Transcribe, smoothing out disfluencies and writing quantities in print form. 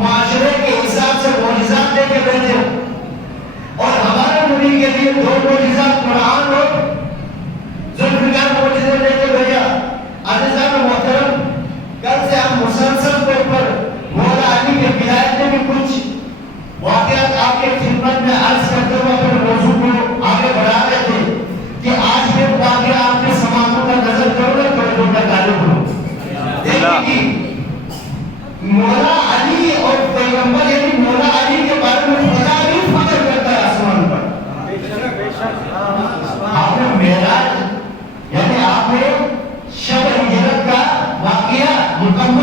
معاشرے کے حساب سے معجزات دے کے بھیجے، اور ہمارے نبی کے لیے دو معجزات قرآن اور ذوالفقار معجزے دے کے بھیجا۔ عزیزان محترم، کل سے ہم مسلسل طور پر مولا علی کے ولایت میں بھی کچھ واقعات آپ کے خدمت میں عرض کرتے ہوئے اپنے موضوع کو آگے بڑھا رہے تھے کہ آج کے واقعہ آپ کے سماعتوں کا نظر کرو نا تھوڑے دور کا تعلق ہو دیکھیں کہ مولا علی اور پیغمبر یعنی مولا علی کے بارے میں خدا بھی فخر کرتا ہے آسمان پر۔ آپ نے معراج یعنی آپ نے شب ہجرت کا واقعہ مکمل